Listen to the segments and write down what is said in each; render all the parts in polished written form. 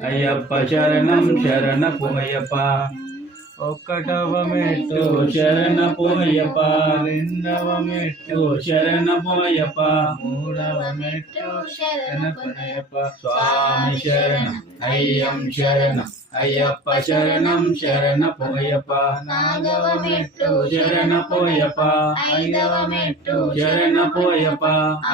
అయ్యప్ప శరణం శరణపు అయ్యప్ప. ఒకటవ మెట్టు శరణపు అయ్యప్ప. రెండవ మెట్టు శరణపు అయ్యప్ప. మూడవ మెట్టు శరణపనయ్యప్ప. స్వామి శరణం అయ్యం శరణం అయ్యప్ప శరణం శరణపు అయ్యప్ప. నాలుగవ మెట్టు శరణపు అయ్యప్ప. ఐదవ మెట్టు శరణపు అయ్యప్ప.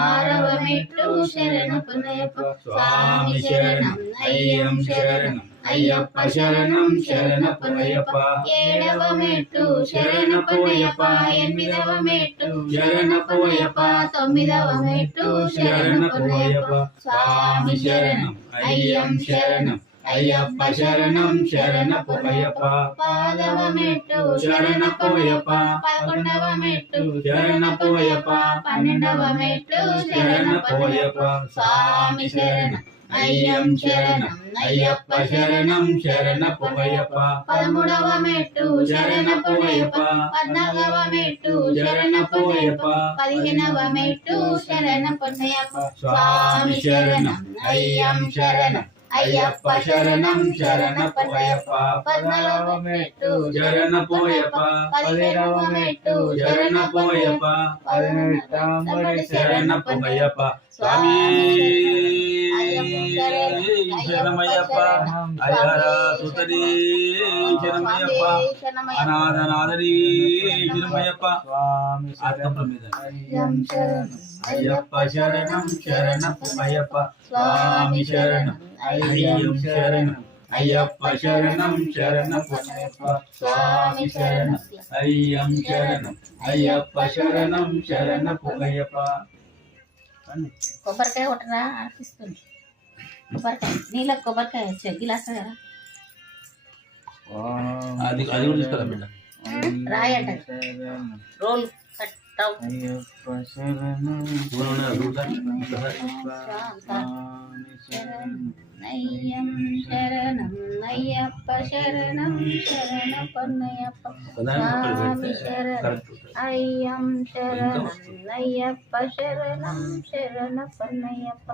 ఆరవ మెట్టు శరణపనయ్యప్ప. స్వామి శరణం అయ్యం శరణం అయ్యప్ప శరణం శరణపు అయ్యప్ప. ఏడవ మెట్టు శరణపనయ్యప్ప. ఎనిమిదవ మెట్టు శరణపు అయ్యప్ప. తొమ్మిదవ మెట్టు శరణపు అయ్యప్ప. స్వామి శరణం అయ్యం శరణం అయ్యప్ప శరణం శరణపు అయ్యప్ప. పదవ మెట్టు శరణపు అయ్యప్ప. పదకొండవ మెట్టు శరణపు అయ్యప్ప. పన్నెండవ మెట్టు శరణపు అయ్యప్ప. స్వామి శరణం అయ్యం శరణం అయ్యప్ప శరణం శరణపు అయ్యప్ప. పదమూడవ మెట్టు శరణపు అయ్యప్ప. పద్నాలుగవ మెట్టు శరణపు అయ్యప్ప. పదిహేనవ మెట్టు శరణపనయ్యప్ప. స్వామి శరణం అయ్యం శరణం అయ్యప్ప శరణం శరణపు అయ్యప్ప. పద్నాలుగవ మెట్టు శరణపు అయ్యప్ప. పదిహేనవ మెట్టు శరణపు అయ్యప్ప. పదినెట్టంబడి శరణపు అయ్యప్ప. స్వామి శరణమయ్యప్ప. అయ్యర సుతరి శరణమయ్యప్ప. అనాథనాథరి శరణమయ్యప్ప. అయ్యప్ప శరణం శరణపు అయ్యప్ప. స్వామి శరణం అయ్యం శరణం అయ్యప్ప శరణం శరణపు అయ్యప్ప. స్వామి శరణం అయ్యం శరణం అయ్యప్ప శరణం శరణపు అయ్యప్ప. కొబ్బరికాయ కొట్టరా అర్పిస్తుంది. కొబ్బరికాయ నీళ్ళ కొబ్బరికాయ గిలాస కదా అది అది కూడా తీసుకురా బిడ్డ. రాయట రోల్ కట్టావు. అయ్యప్ప శరణం అయ్యం శరణం అయ్యప్ప శరణం శరణపన్నయ్యప్ప. స్వామి శరణం అయ్యం శరణం అయ్యప్ప శరణం శరణపన్నయ్యప్ప.